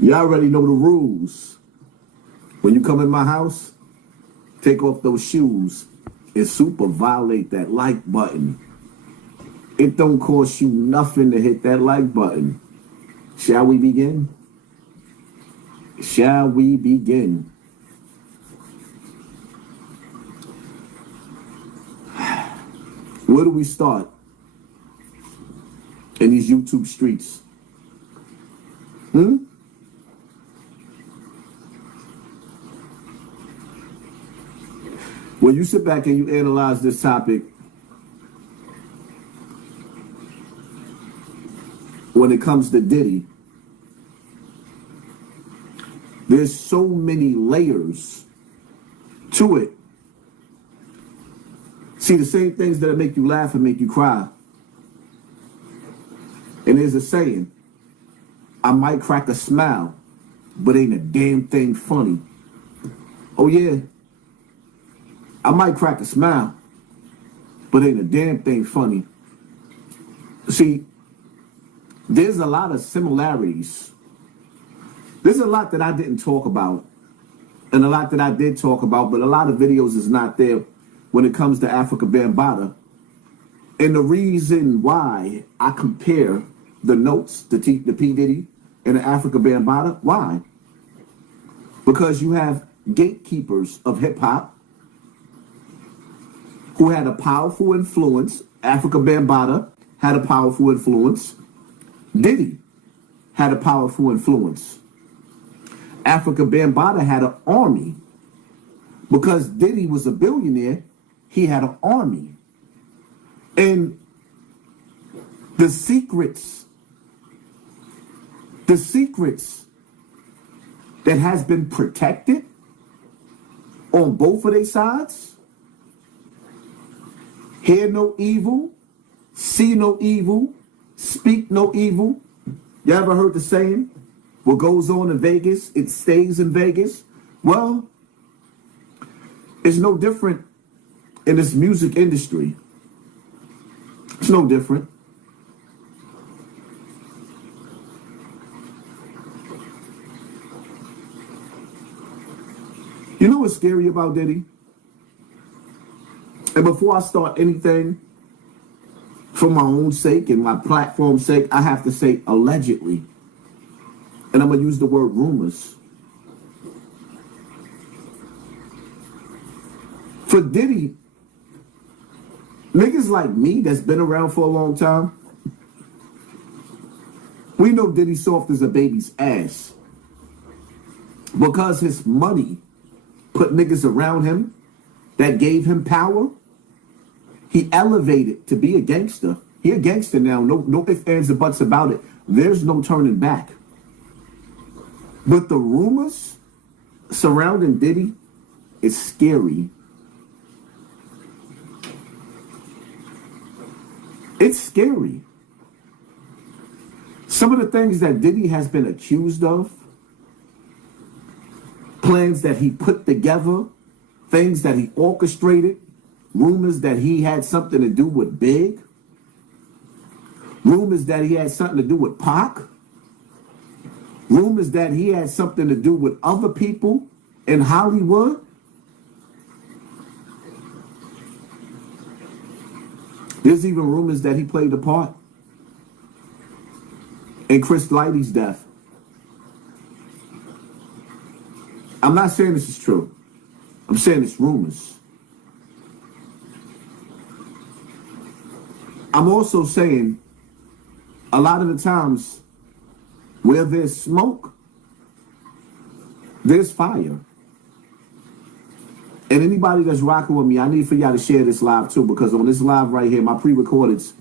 You already know the rules. When you come in my house, take off those shoes and super violate that like button. It don't cost you nothing to hit that like button. Shall we begin? Shall we begin? Where do we start in these YouTube streets? When you sit back and you analyze this topic, when it comes to Diddy, there's so many layers to it. See, the same things that make you laugh and make you cry. And there's a saying, I might crack a smile, but ain't a damn thing funny. Oh yeah, I might crack a smile, but ain't a damn thing funny. See, there's a lot of similarities. There's a lot that I didn't talk about, and a lot that I did talk about, but a lot of videos is not there when it comes to Africa Bambaataa. And the reason why I compare the notes, the P Diddy and the Africa Bambaataa, why? Because you have gatekeepers of hip hop who had a powerful influence. Africa Bambaataa had a powerful influence. Diddy had a powerful influence. Africa Bambaataa had an army. Because Diddy was a billionaire, he had an army. And the secrets that has been protected on both of their sides, hear no evil, see no evil, speak no evil. You ever heard the saying, what goes on in Vegas, it stays in Vegas? Well, it's no different in this music industry. It's no different. You know what's scary about Diddy? And before I start anything, for my own sake and my platform's sake, I have to say allegedly. And I'm going to use the word rumors. For Diddy, niggas like me that's been around for a long time, we know Diddy soft as a baby's ass. Because his money put niggas around him that gave him power, he elevated to be a gangster. He a gangster now. No ifs, ands, or buts about it. There's no turning back. But the rumors surrounding Diddy is scary. It's scary. Some of the things that Diddy has been accused of, plans that he put together, things that he orchestrated, rumors that he had something to do with Big, rumors that he had something to do with Pac, rumors that he had something to do with other people in Hollywood. There's even rumors that he played a part in Chris Lighty's death. I'm not saying this is true. I'm saying it's rumors. I'm also saying a lot of the times where there's smoke, there's fire. And anybody that's rocking with me, I need for y'all to share this live too, because on this live right here, my pre-recordeds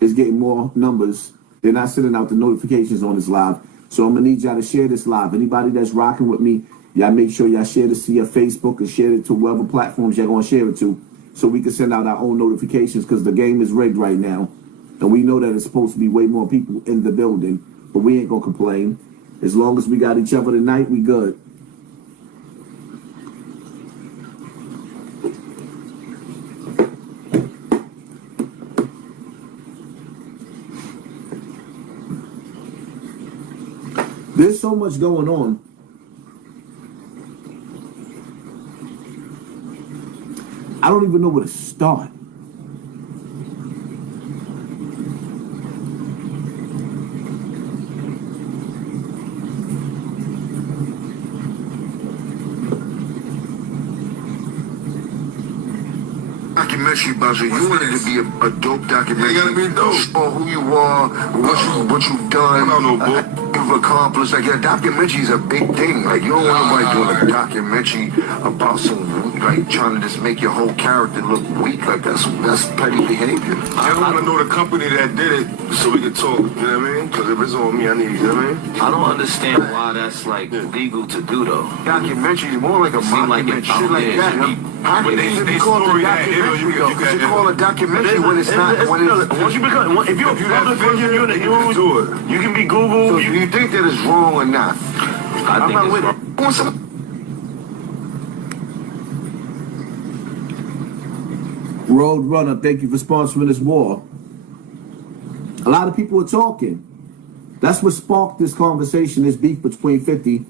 is getting more numbers. They're not sending out the notifications on this live. So I'm gonna need y'all to share this live. Anybody that's rocking with me, y'all make sure y'all share this to your Facebook and share it to whatever platforms y'all gonna share it to, so we can send out our own notifications, because the game is rigged right now. And we know that it's supposed to be way more people in the building, but we ain't gonna complain. As long as we got each other tonight, we good. There's so much going on. I don't even know where to start. Documentary about you. You wanted to be a dope documentary. You gotta be dope. For who you are, what you've done. I don't know, boy. You've accomplished. Like, a documentary is a big thing. Like, you don't want nobody doing a documentary about some, like, trying to just make your whole character look weak. Like, that's petty behavior. I want to know the company that did it so we can talk. You know what I mean? Because if it's on me, I need. You know what I mean? I don't understand why that's like legal to do though. Documentary is more like a mockumentary. Shit like that. How can they call it a documentary? You call a documentary when it's not. Once you become, if you're a public figure, you're in the news, you can be Googled. So do you think that is wrong or not? I think it's wrong. Roadrunner, thank you for sponsoring this war. A lot of people are talking. That's what sparked this conversation, this beef between 50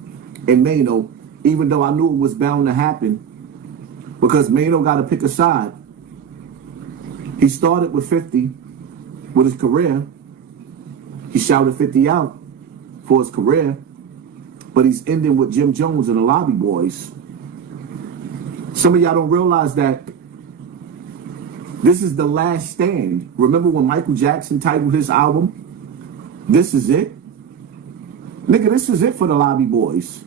and Mano, even though I knew it was bound to happen, because Mano got to pick a side. He started with 50 with his career. He shouted 50 out for his career, but he's ending with Jim Jones and the Lobby Boys. Some of y'all don't realize that this is the last stand. Remember when Michael Jackson titled his album, "This Is It"? Nigga, this is it for the Lobby Boys.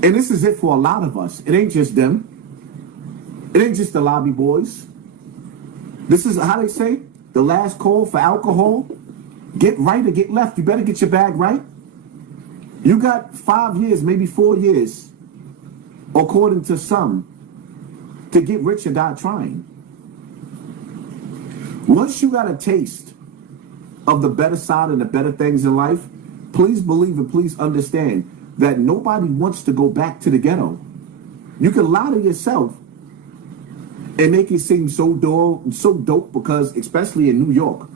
And this is it for a lot of us. It ain't just them. It ain't just the Lobby Boys. This is, how they say, the last call for alcohol. Get right or get left. You better get your bag right. You got 5 years, maybe 4 years, according to some, to get rich or die trying. Once you got a taste of the better side and the better things in life, please believe and please understand that nobody wants to go back to the ghetto. You can lie to yourself and make it seem so dope because, especially in New York,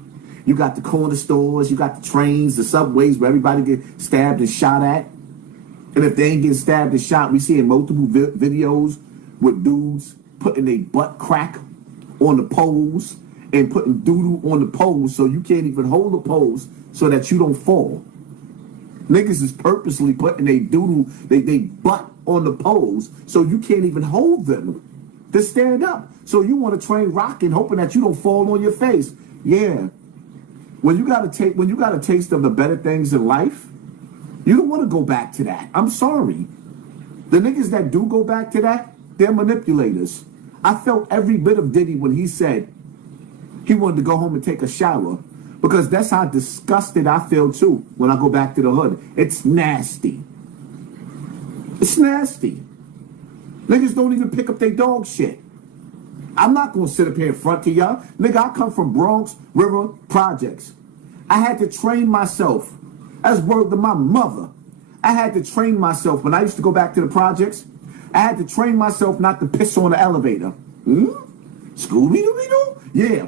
you got the corner stores, you got the trains, the subways where everybody get stabbed and shot at. And if they ain't getting stabbed and shot, we see in multiple videos with dudes putting a butt crack on the poles and putting doodoo on the poles so you can't even hold the poles so that you don't fall. Niggas is purposely putting a doodoo, they butt on the poles so you can't even hold them to stand up. So you want to train rocking, hoping that you don't fall on your face. Yeah. When you got a taste of the better things in life, you don't want to go back to that. I'm sorry. The niggas that do go back to that, they're manipulators. I felt every bit of Diddy when he said he wanted to go home and take a shower, because that's how disgusted I feel too when I go back to the hood. It's nasty. It's nasty. Niggas don't even pick up their dog shit. I'm not going to sit up here in front of y'all. Nigga, I come from Bronx River Projects. I had to train myself. As word to my mother. I had to train myself. When I used to go back to the projects, I had to train myself not to piss on the elevator. Scooby-Doo-Doo? Yeah.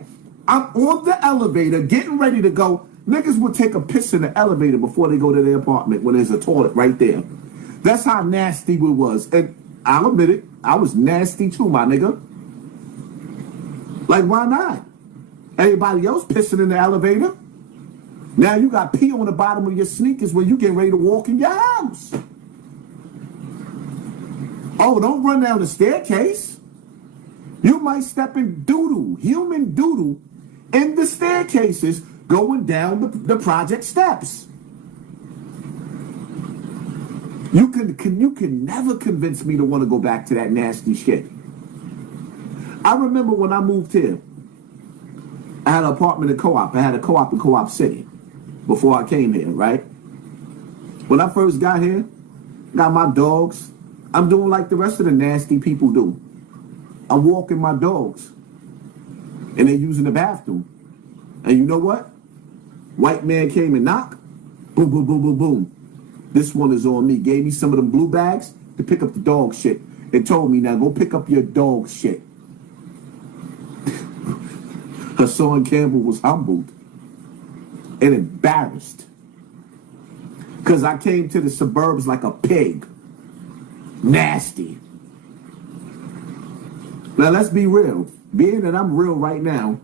I'm on the elevator getting ready to go. Niggas would take a piss in the elevator before they go to their apartment when there's a toilet right there. That's how nasty we was. And I'll admit it, I was nasty too, my nigga. Like, why not? Everybody else pissing in the elevator. Now you got pee on the bottom of your sneakers when you get ready to walk in your house. Oh, don't run down the staircase. You might step in doodoo, human doodoo, in the staircases going down the project steps. You can never convince me to want to go back to that nasty shit. I remember when I moved here, I had an apartment in Co-op. I had a Co-op in Co-op City before I came here, right? When I first got here, got my dogs. I'm doing like the rest of the nasty people do. I'm walking my dogs, and they're using the bathroom. And you know what? White man came and knocked. Boom, boom, boom, boom, boom. This one is on me. Gave me some of them blue bags to pick up the dog shit. And told me, now go pick up your dog shit. Hassan Campbell was humbled and embarrassed. Because I came to the suburbs like a pig. Nasty. Now, let's be real. Being that I'm real right now,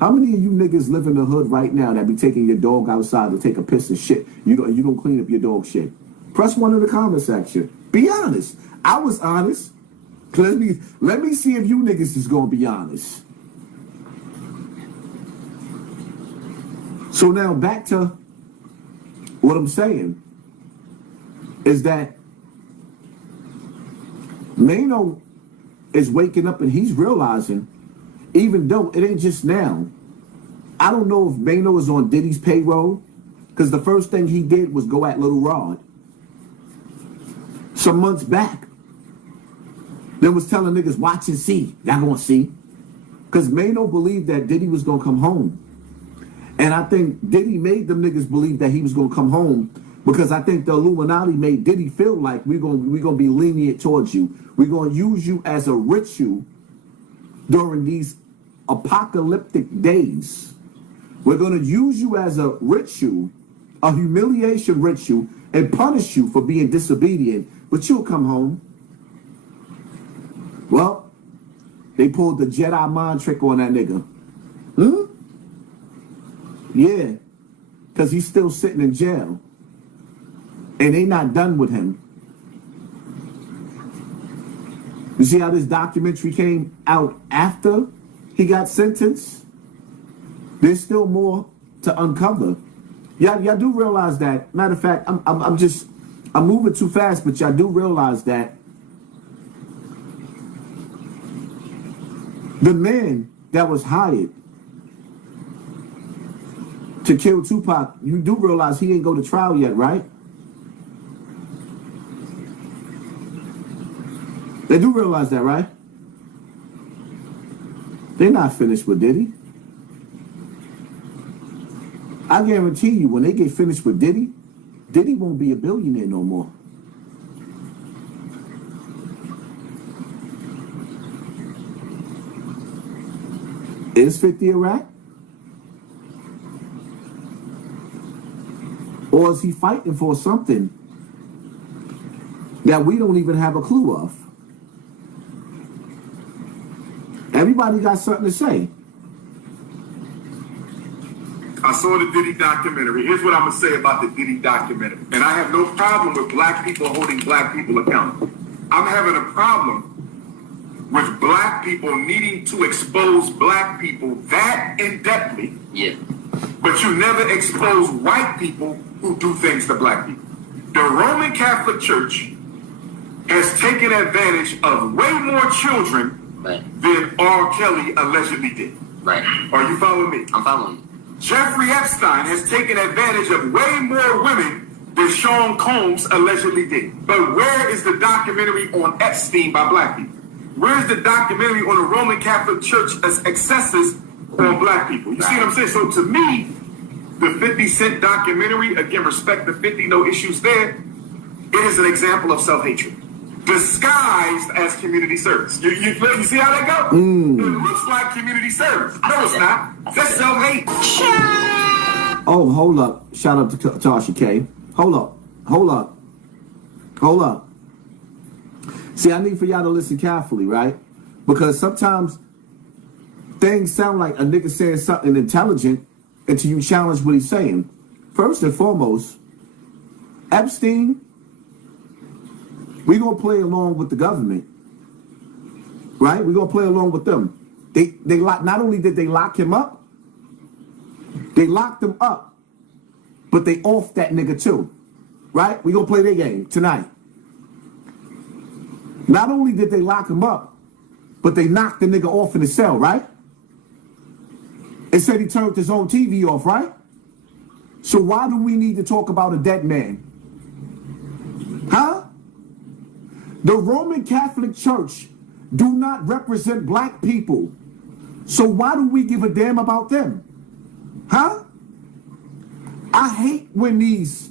how many of you niggas live in the hood right now that be taking your dog outside to take a piss and shit? You don't clean up your dog shit. Press 1 in the comment section. Be honest. I was honest. Let me see if you niggas is gonna be honest. So now back to what I'm saying is that Mano is waking up and he's realizing, even though it ain't just now, I don't know if Mano is on Diddy's payroll, because the first thing he did was go at Little Rod some months back. Then was telling niggas, watch and see. Y'all gonna see. Because Mano believed that Diddy was gonna come home. And I think Diddy made them niggas believe that he was gonna come home, because I think the Illuminati made Diddy feel like we're gonna be lenient towards you. We're gonna use you as a ritual during these apocalyptic days. We're gonna use you as a ritual, a humiliation ritual, and punish you for being disobedient, but you'll come home. Well, they pulled the Jedi mind trick on that nigga. Yeah, because he's still sitting in jail. And they not done with him. You see how this documentary came out after he got sentenced? There's still more to uncover. Y'all do realize that. Matter of fact, I'm moving too fast, but y'all do realize that the man that was hired to kill Tupac, you do realize he ain't go to trial yet, right? They do realize that, right? They're not finished with Diddy. I guarantee you, when they get finished with Diddy, Diddy won't be a billionaire no more. Is 50 a rat? Or is he fighting for something that we don't even have a clue of? Everybody got something to say. I saw the Diddy documentary. Here's what I'm going to say about the Diddy documentary. And I have no problem with black people holding black people accountable. I'm having a problem with black people needing to expose black people that in-depthly. Yeah. But you never expose white people who do things to black people. The Roman Catholic Church has taken advantage of way more children than R. Kelly allegedly did. Right. Are you following me? I'm following you. Jeffrey Epstein has taken advantage of way more women than Sean Combs allegedly did. But where is the documentary on Epstein by black people? Where is the documentary on the Roman Catholic Church excesses on black people? You see what I'm saying? So to me, the 50 Cent documentary, again, respect the 50, no issues there, it is an example of self-hatred disguised as community service. You see how that goes? It looks like community service. No, it's not. That's self-hate. Oh, hold up. Shout out to Tasha K. Hold up. See, I need for y'all to listen carefully, right? Because sometimes things sound like a nigga saying something intelligent until you challenge what he's saying. First and foremost, Epstein, we gonna play along with the government, right? We gonna play along with them. They not only did they lock him up, they locked him up, but they off that nigga too, right? We gonna play their game tonight. Not only did they lock him up, but they knocked the nigga off in the cell, right? It said he turned his own TV off, right? So why do we need to talk about a dead man? Huh? The Roman Catholic Church do not represent black people. So why do we give a damn about them? Huh? I hate when these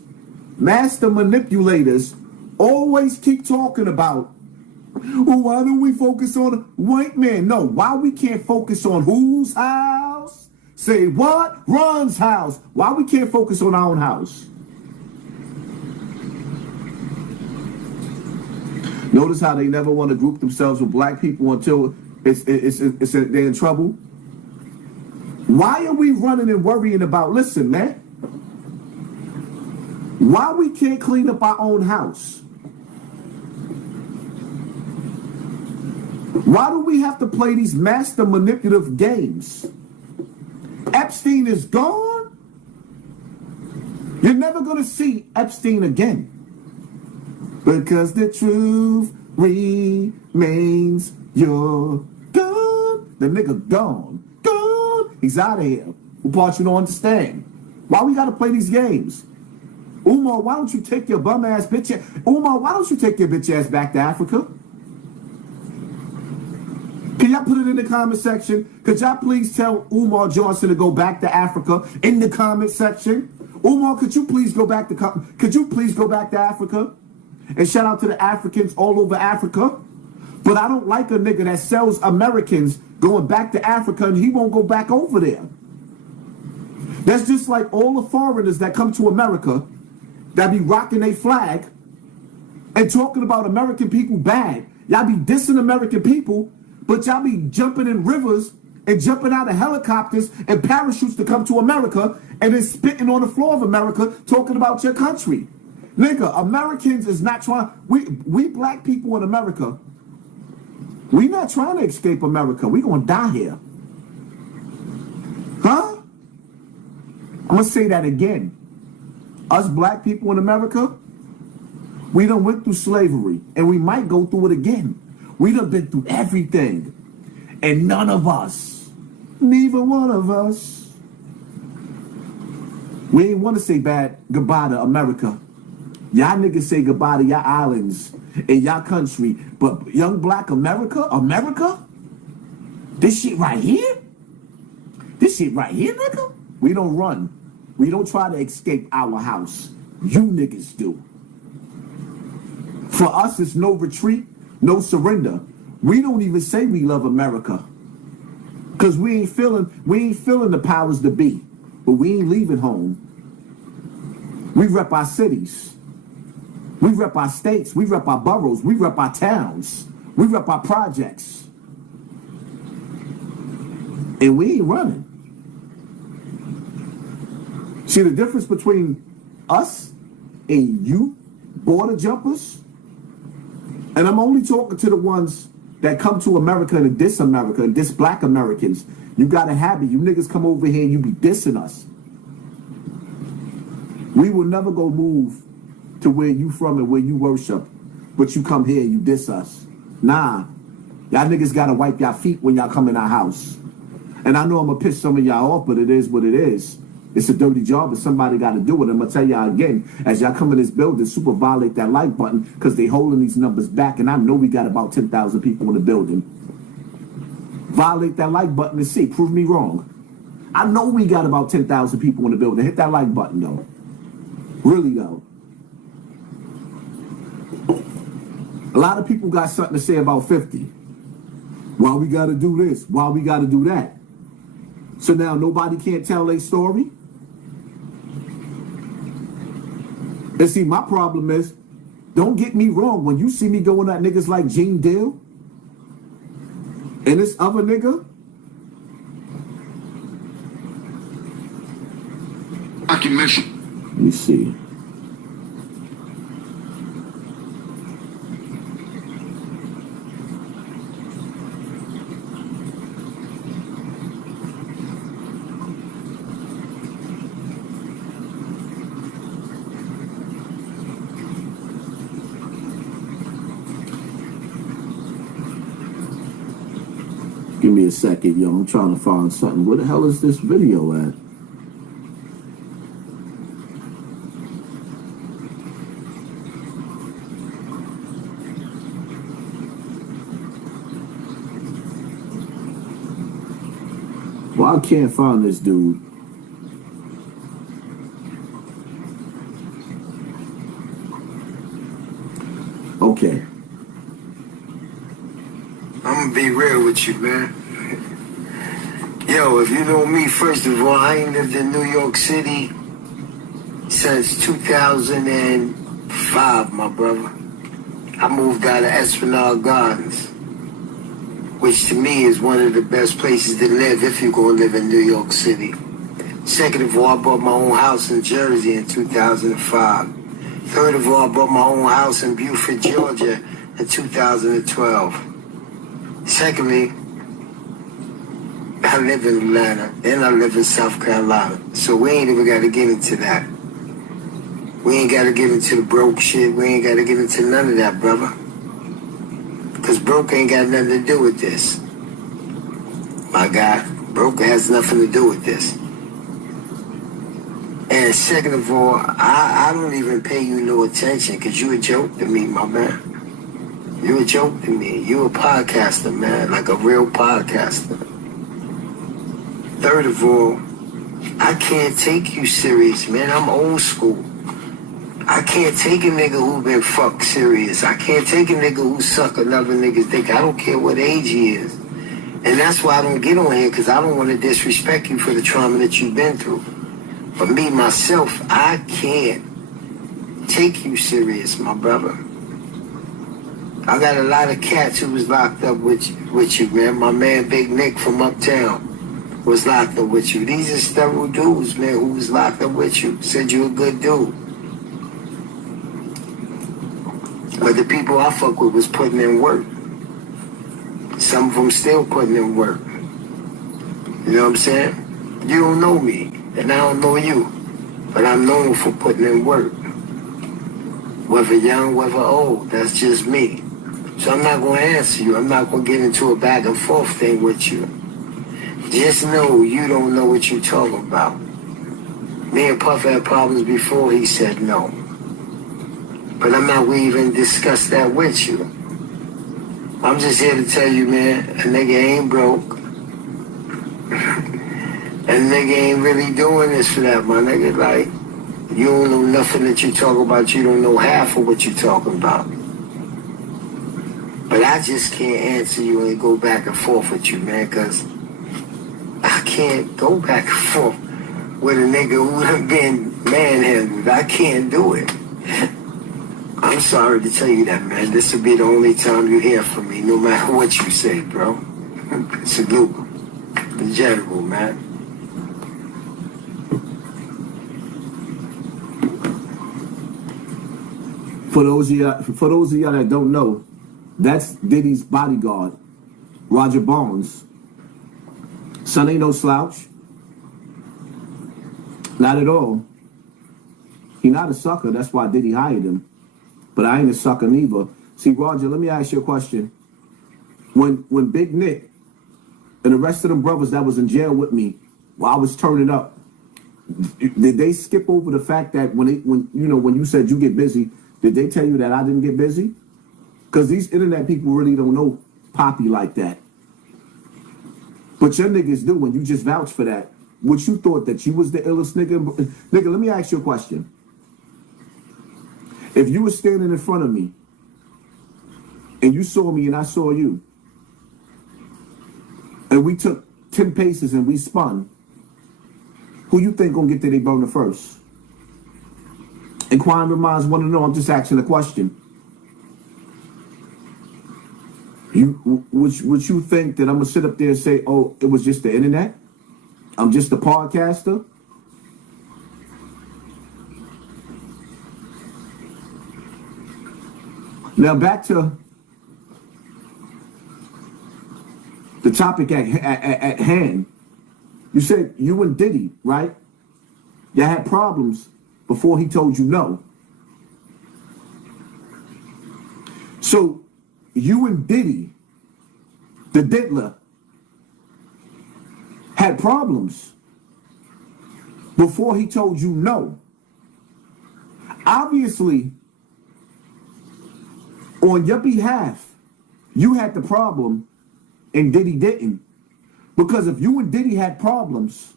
master manipulators always keep talking about, well, why don't we focus on white men? No, why we can't focus on whose house? Say what? Ron's house. Why we can't focus on our own house? Notice how they never want to group themselves with black people until they're in trouble. Why are we running and worrying about, listen, man, why we can't clean up our own house? Why do we have to play these master manipulative games? Epstein is gone. You're never going to see Epstein again. Because the truth remains, you're gone. The nigga gone. Gone. He's out of here. What part you don't understand? Why we got to play these games? Umar, why don't you take your bum ass bitch ass? Umar, why don't you take your bitch ass back to Africa? Can y'all put it in the comment section? Could y'all please tell Umar Johnson to go back to Africa in the comment section? Umar, could you please go back to Africa? And shout out to the Africans all over Africa. But I don't like a nigga that sells Americans going back to Africa and he won't go back over there. That's just like all the foreigners that come to America that be rocking their flag and talking about American people bad. Y'all be dissing American people, but y'all be jumping in rivers and jumping out of helicopters and parachutes to come to America and then spitting on the floor of America talking about your country. Nigga, Americans is not trying, we black people in America, we not trying to escape America. We gonna die here. Huh? I'm gonna say that again. Us black people in America, we done went through slavery and we might go through it again. We done been through everything. And none of us, neither one of us, we ain't want to say goodbye to America. Y'all niggas say goodbye to y'all islands and y'all country. But young black America? This shit right here? This shit right here, nigga? We don't run. We don't try to escape our house. You niggas do. For us, it's no retreat, no surrender. We don't even say we love America. Cause we ain't feeling the powers to be. But we ain't leaving home. We rep our cities. We rep our states. We rep our boroughs. We rep our towns. We rep our projects. And we ain't running. See the difference between us and you, border jumpers? And I'm only talking to the ones that come to America and diss America and diss black Americans. You got a habit. You niggas come over here and you be dissing us. We will never go move to where you from and where you worship, but you come here and you diss us. Nah. Y'all niggas gotta wipe y'all feet when y'all come in our house. And I know I'm gonna piss some of y'all off, but it is what it is. It's a dirty job, but somebody got to do it. I'm going to tell y'all again, as y'all come in this building, super violate that like button because they holding these numbers back, and I know we got about 10,000 people in the building. Violate that like button and see. Prove me wrong. I know we got about 10,000 people in the building. Hit that like button, though. Really, though. A lot of people got something to say about 50. Why we got to do this? Why we got to do that? So now nobody can't tell their story? And see, my problem is, don't get me wrong, when you see me going at niggas like Gene Deal and this other nigga, documentary. let me see. Give me a second, yo. I'm trying to find something. Where the hell is this video at? Well, I can't find this dude. Okay. I'm gonna be real with you, man. Yo, if you know me, first of all, I ain't lived in New York City since 2005, my brother. I moved out of Esplanade Gardens, which to me is one of the best places to live if you're going to live in New York City. Second of all, I bought my own house in Jersey in 2005. Third of all, I bought my own house in Beaufort, Georgia in 2012. Secondly, I live in Atlanta and I live in South Carolina. So we ain't even got to get into that. We ain't got to get into the broke shit. We ain't got to get into none of that, brother. Because broke ain't got nothing to do with this. My guy, broke has nothing to do with this. And second of all, I don't even pay you no attention because you a joke to me, my man. You a joke to me. You a podcaster, man, like a real podcaster. Third of all, I can't take you serious, man. I'm old school. I can't take a nigga who been fucked serious. I can't take a nigga who suck another nigga's dick. I don't care what age he is. And that's why I don't get on here, because I don't want to disrespect you for the trauma that you've been through. But me, myself, I can't take you serious, my brother. I got a lot of cats who was locked up with you, man. My man Big Nick from Uptown was locked up with you. These are several dudes, man, who was locked up with you. Said you a good dude. But the people I fuck with was putting in work. Some of them still putting in work. You know what I'm saying? You don't know me, and I don't know you. But I'm known for putting in work. Whether young, whether old, that's just me. So I'm not going to answer you. I'm not going to get into a back and forth thing with you. Just know you don't know what you're talking about. Me and Puff had problems before he said no. But I'm not going to even discuss that with you. I'm just here to tell you, man, a nigga ain't broke. And nigga ain't really doing this for that, my nigga. Like, you don't know nothing that you talk about. You don't know half of what you're talking about. But I just can't answer you and go back and forth with you, man, because I can't go back and forth with a nigga who done been manhandled. I can't do it. I'm sorry to tell you that, man. This will be the only time you hear from me, no matter what you say, bro. Salute. The general, man. For those of y'all that don't know, that's Diddy's bodyguard, Roger Barnes. Son ain't no slouch. Not at all. He not a sucker. That's why Diddy hired him. But I ain't a sucker neither. See, Roger, let me ask you a question. When Big Nick and the rest of them brothers that was in jail with me while I was turning up, did they skip over the fact that when you said you get busy, did they tell you that I didn't get busy? Because these internet people really don't know Poppy like that. But your niggas do, and you just vouch for that. What you thought, that you was the illest nigga? Nigga, let me ask you a question. If you were standing in front of me, and you saw me and I saw you, and we took 10 paces and we spun, who you think gonna get to their burner first? Inquiring minds want to know. I'm just asking a question. Would you think that I'm gonna sit up there and say, oh, it was just the internet? I'm just a podcaster? Now back to the topic at hand. You said you and Diddy, right? You had problems before he told you no. So you and Diddy, the diddler, had problems before he told you no. Obviously, on your behalf, you had the problem and Diddy didn't. Because if you and Diddy had problems,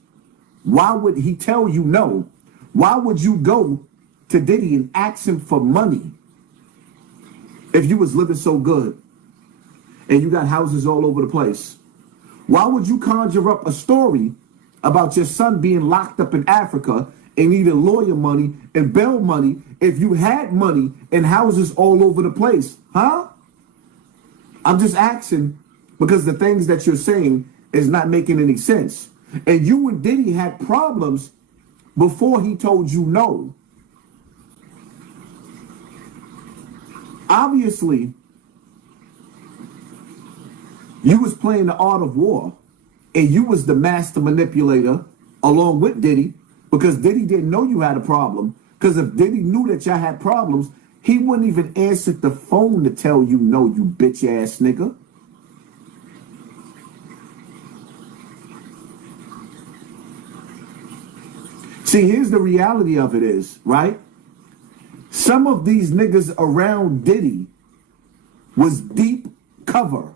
why would he tell you no? Why would you go to Diddy and ask him for money if you was living so good and you got houses all over the place? Why would you conjure up a story about your son being locked up in Africa and needed lawyer money and bail money if you had money and houses all over the place, huh? I'm just asking because the things that you're saying is not making any sense. And you and Diddy had problems before he told you no. Obviously, you was playing the art of war, and you was the master manipulator along with Diddy, because Diddy didn't know you had a problem. Because if Diddy knew that y'all had problems, he wouldn't even answer the phone to tell you no, you bitch ass nigga. See, here's the reality of it is, right? Some of these niggas around Diddy was deep cover.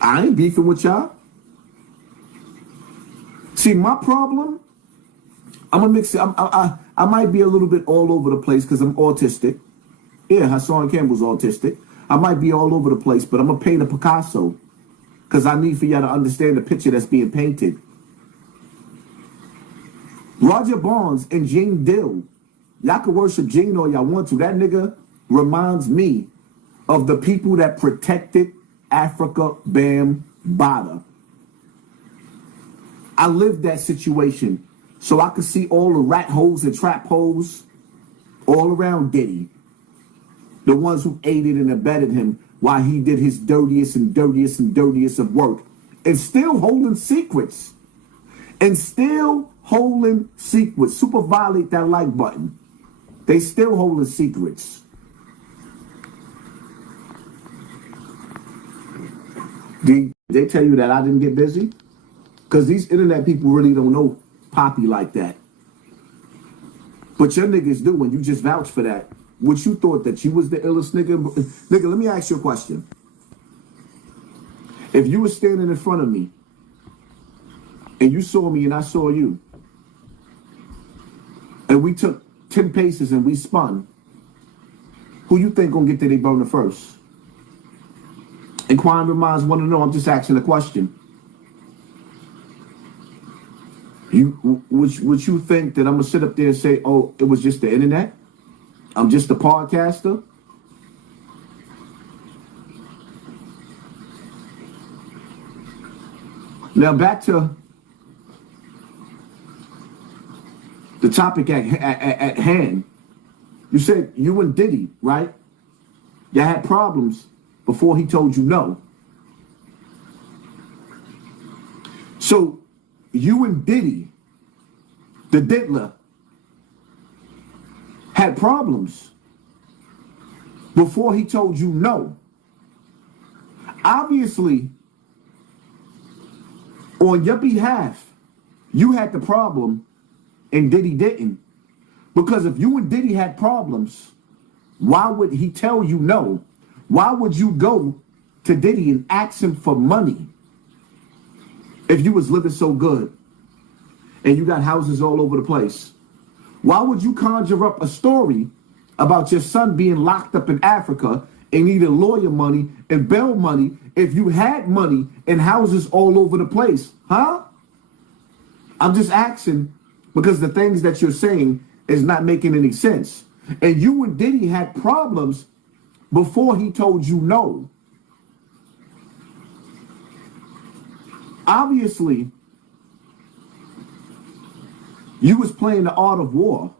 I ain't beefing with y'all. See, my problem, I'm gonna mix it. I might be a little bit all over the place because I'm autistic. Yeah, Hassan Campbell's autistic. I might be all over the place, but I'm gonna paint a Picasso because I need for y'all to understand the picture that's being painted. Roger Barnes and Gene Dill. Y'all can worship Gene all y'all want to. That nigga reminds me of the people that protected Africa Bambaataa. I lived that situation, so I could see all the rat holes and trap holes all around Diddy. The ones who aided and abetted him while he did his dirtiest and dirtiest and dirtiest of work. And still holding secrets. And still holding secrets. Super violate that like button. They still holding secrets. Did they tell you that I didn't get busy? Because these internet people really don't know Poppy like that. But your niggas do, and you just vouch for that. What you thought that you was the illest nigga? Nigga, let me ask you a question. If you were standing in front of me, and you saw me and I saw you, and we took 10 paces and we spun, who you think gonna get to their burner first? Inquiring minds want to know. I'm just asking a question. Would you think that I'm gonna sit up there and say, oh, it was just the internet? I'm just a podcaster? Now back to the topic at hand. You said you and Diddy, right? You had problems before he told you no. So you and Diddy, the diddler, had problems before he told you no. Obviously, on your behalf, you had the problem and Diddy didn't. Because if you and Diddy had problems, why would he tell you no? Why would you go to Diddy and ask him for money if you was living so good and you got houses all over the place? Why would you conjure up a story about your son being locked up in Africa and needed lawyer money and bail money if you had money and houses all over the place? Huh? I'm just asking because the things that you're saying is not making any sense. And you and Diddy had problems before he told you no. Obviously, you was playing the art of war,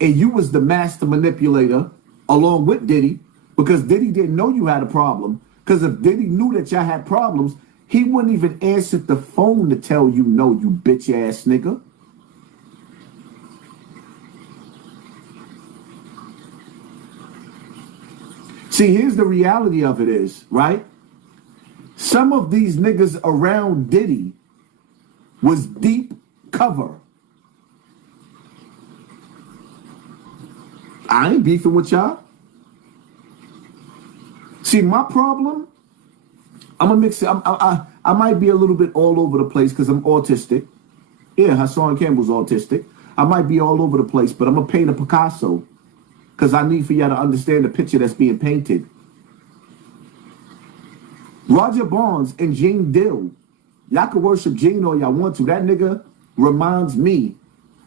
and you was the master manipulator along with Diddy, because Diddy didn't know you had a problem. Because if Diddy knew that y'all had problems, he wouldn't even answer the phone to tell you no, you bitch ass nigga. See, here's the reality of it is, right? Some of these niggas around Diddy was deep cover. I ain't beefing with y'all. See, my problem, I'm gonna mix it. I might be a little bit all over the place because I'm autistic. Yeah, Hassan Campbell's autistic. I might be all over the place, but I'm gonna paint a Picasso because I need for y'all to understand the picture that's being painted. Roger Barnes and Gene Dill. Y'all can worship Gene all y'all want to. That nigga reminds me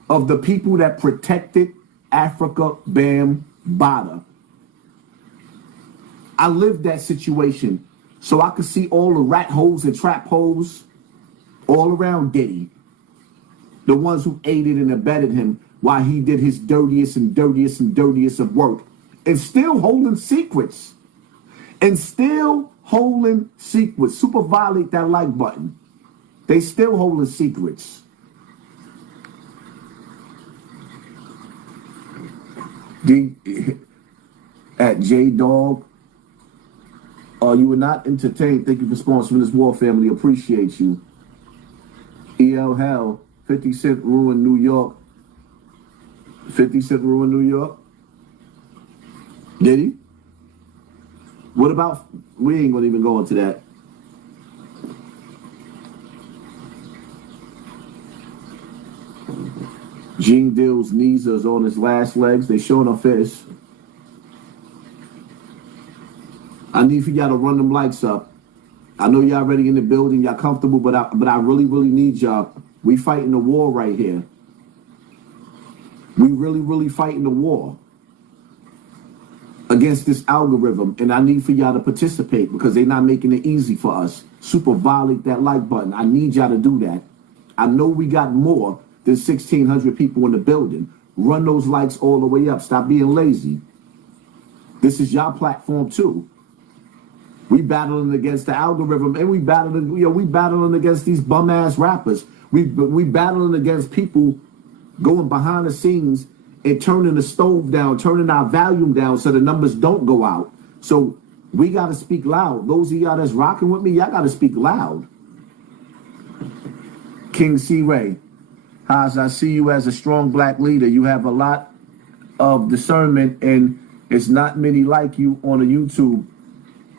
of the people that protected Africa Bambaataa. I lived that situation, so I could see all the rat holes and trap holes all around Diddy. The ones who aided and abetted him while he did his dirtiest and dirtiest and dirtiest of work. And still holding secrets. And still holding secrets. Super violate that like button. They still holding secrets. At J-Dog. You were not entertained. Thank you for sponsoring this war family. Appreciate you. E.L. Hell. 50 Cent ruined New York. 50 Cent ruined New York? Did he? What about... We ain't gonna even go into that. Gene Dill's knees is on his last legs. They showing a fist. I need for y'all to run them lights up. I know y'all already in the building. Y'all comfortable, but I really, really need y'all. We fighting the war right here. We really, really fighting the war against this algorithm. And I need for y'all to participate because they're not making it easy for us. Super violate that like button. I need y'all to do that. I know we got more than 1,600 people in the building. Run those likes all the way up. Stop being lazy. This is y'all platform too. We battling against the algorithm, and we battling against these bum ass rappers. We battling against people going behind the scenes and turning the stove down, turning our volume down so the numbers don't go out. So we got to speak loud. Those of y'all that's rocking with me, y'all got to speak loud. King C. Ray, Haas, I see you as a strong black leader. You have a lot of discernment, and it's not many like you on the YouTube.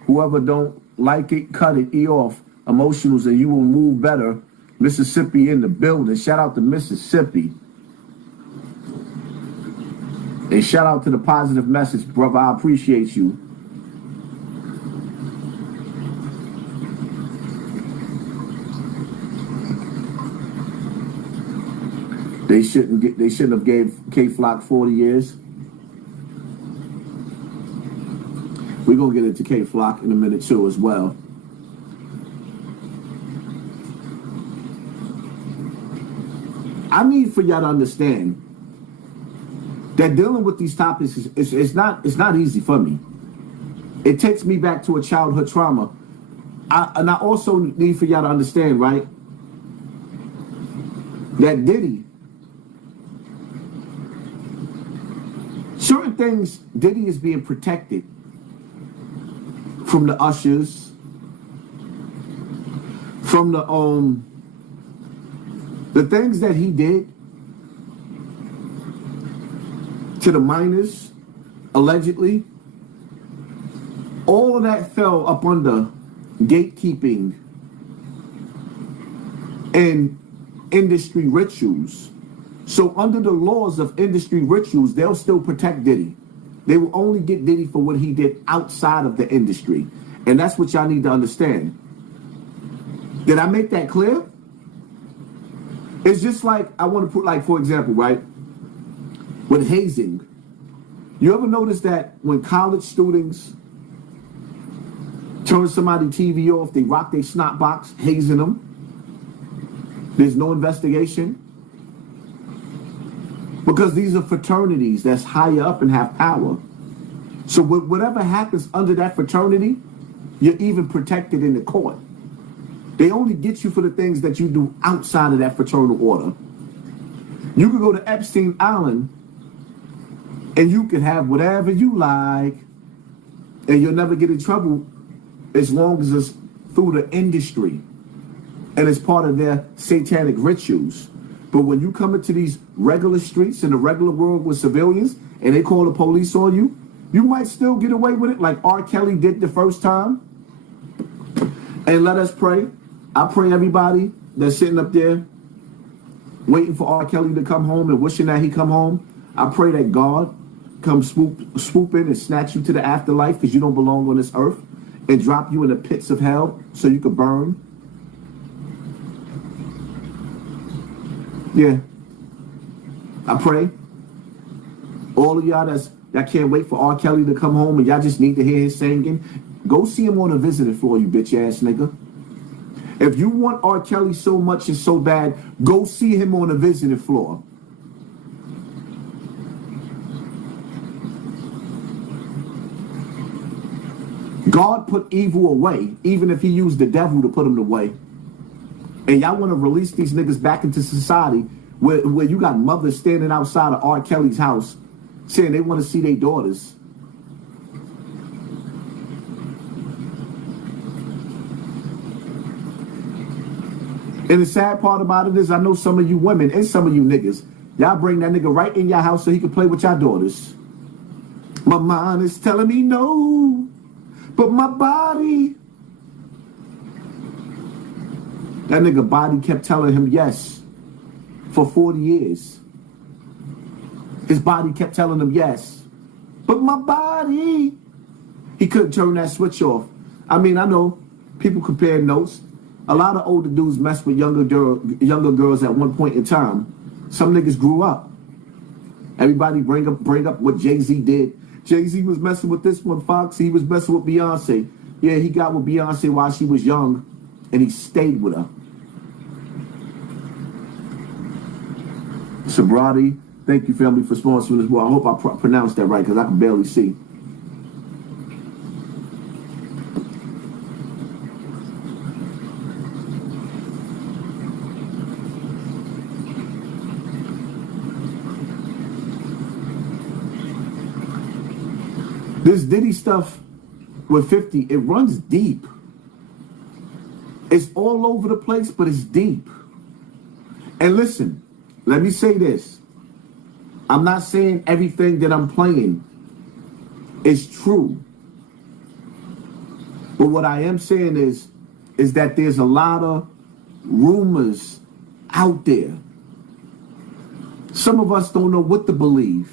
Whoever don't like it, cut it, E off. Emotionals, and you will move better. Mississippi in the building. Shout out to Mississippi. And shout out to the positive message, brother. I appreciate you. They shouldn't have gave K-Flock 40 years. We're going to get into K-Flock in a minute, too, as well. I need for y'all to understand that dealing with these topics is not easy for me. It takes me back to a childhood trauma. And I also need for y'all to understand, right, that Diddy, certain things, Diddy is being protected from the ushers, from the things that he did to the minors, allegedly. All of that fell up under gatekeeping and industry rituals. So under the laws of industry rituals, they'll still protect Diddy. They will only get Diddy for what he did outside of the industry. And that's what y'all need to understand. Did I make that clear? It's just like, I want to put, like, for example, right? With hazing. You ever notice that when college students turn somebody's TV off, they rock their snot box, hazing them? There's no investigation? Because these are fraternities that's higher up and have power. So whatever happens under that fraternity, you're even protected in the court. They only get you for the things that you do outside of that fraternal order. You could go to Epstein Island and you can have whatever you like and you'll never get in trouble as long as it's through the industry and it's part of their satanic rituals. But when you come into these regular streets in the regular world with civilians and they call the police on you, you might still get away with it like R. Kelly did the first time. And let us pray. I pray everybody that's sitting up there waiting for R. Kelly to come home and wishing that he come home. I pray that God come swoop in and snatch you to the afterlife because you don't belong on this earth and drop you in the pits of hell so you could burn. Yeah. I pray. All of y'all that can't wait for R. Kelly to come home and y'all just need to hear his singing, go see him on a visiting floor, you bitch ass nigga. If you want R. Kelly so much and so bad, go see him on a visiting floor. God put evil away, even if he used the devil to put him away. And y'all want to release these niggas back into society where you got mothers standing outside of R. Kelly's house saying they want to see their daughters. And the sad part about it is I know some of you women and some of you niggas, y'all bring that nigga right in your house so he can play with y'all daughters. My mind is telling me no, but my body. That nigga body kept telling him yes for 40 years. His body kept telling him yes, but my body. He couldn't turn that switch off. I mean, I know people compare notes. A lot of older dudes mess with younger girls at one point in time. Some niggas grew up. Everybody bring up what Jay-Z did. Jay-Z was messing with this one, Fox. He was messing with Beyonce. Yeah, he got with Beyonce while she was young, and he stayed with her. Sobriety, thank you, family, for sponsoring this. Well, I hope I pronounced that right, because I can barely see. This Diddy stuff with 50, it runs deep. It's all over the place, but it's deep. And listen, let me say this. I'm not saying everything that I'm playing is true. But what I am saying is that there's a lot of rumors out there. Some of us don't know what to believe.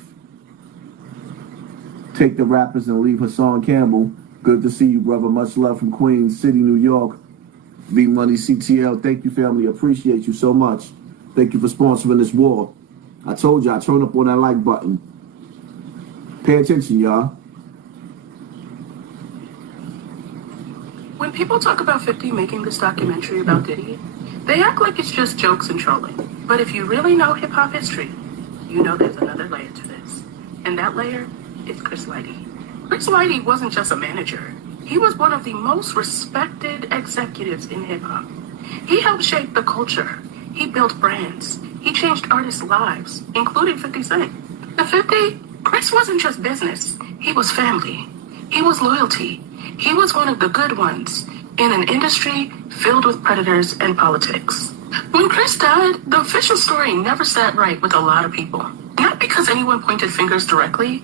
Take the rappers and leave Hassan Campbell. Good to see you, brother. Much love from Queens City, New York. V Money CTL. Thank you, family. Appreciate you so much. Thank you for sponsoring this war. I told y'all, turn up on that like button. Pay attention, y'all. When people talk about 50 making this documentary about Diddy, they act like it's just jokes and trolling. But if you really know hip-hop history, you know there's another layer to this. And that layer is Chris Lighty. Chris Lighty wasn't just a manager. He was one of the most respected executives in hip-hop. He helped shape the culture. He built brands. He changed artists' lives, including 50 Cent. To 50, Chris wasn't just business. He was family. He was loyalty. He was one of the good ones in an industry filled with predators and politics. When Chris died, the official story never sat right with a lot of people. Not because anyone pointed fingers directly,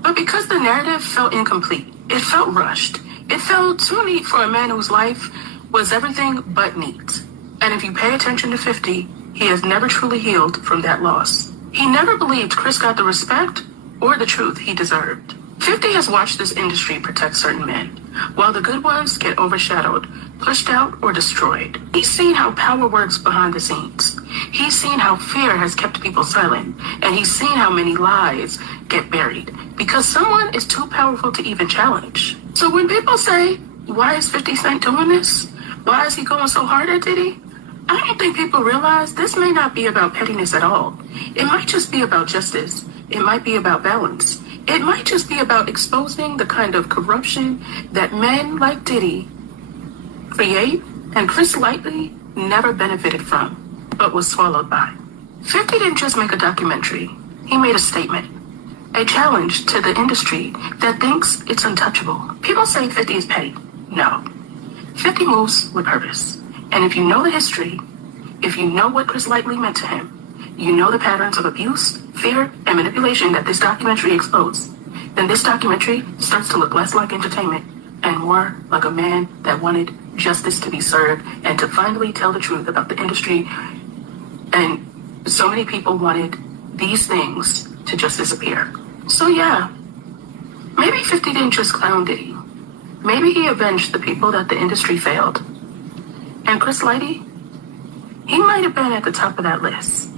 but because the narrative felt incomplete. It felt rushed. It felt too neat for a man whose life was everything but neat. And if you pay attention to 50, he has never truly healed from that loss. He never believed Chris got the respect or the truth he deserved. 50 has watched this industry protect certain men, while the good ones get overshadowed, pushed out, or destroyed. He's seen how power works behind the scenes. He's seen how fear has kept people silent, and he's seen how many lies get buried because someone is too powerful to even challenge. So when people say, why is 50 Cent doing this? Why is he going so hard at Diddy? I don't think people realize this may not be about pettiness at all. It might just be about justice. It might be about balance. It might just be about exposing the kind of corruption that men like Diddy create and Chris Lighty never benefited from, but was swallowed by. 50 didn't just make a documentary. He made a statement, a challenge to the industry that thinks it's untouchable. People say 50 is petty. No. 50 moves with purpose. And if you know the history, if you know what Chris Lighty meant to him, you know the patterns of abuse, fear, and manipulation that this documentary exposed, then this documentary starts to look less like entertainment and more like a man that wanted justice to be served and to finally tell the truth about the industry. And so many people wanted these things to just disappear. So yeah, maybe 50 didn't just clown Diddy. Maybe he avenged the people that the industry failed. And Chris Lighty, he might have been at the top of that list.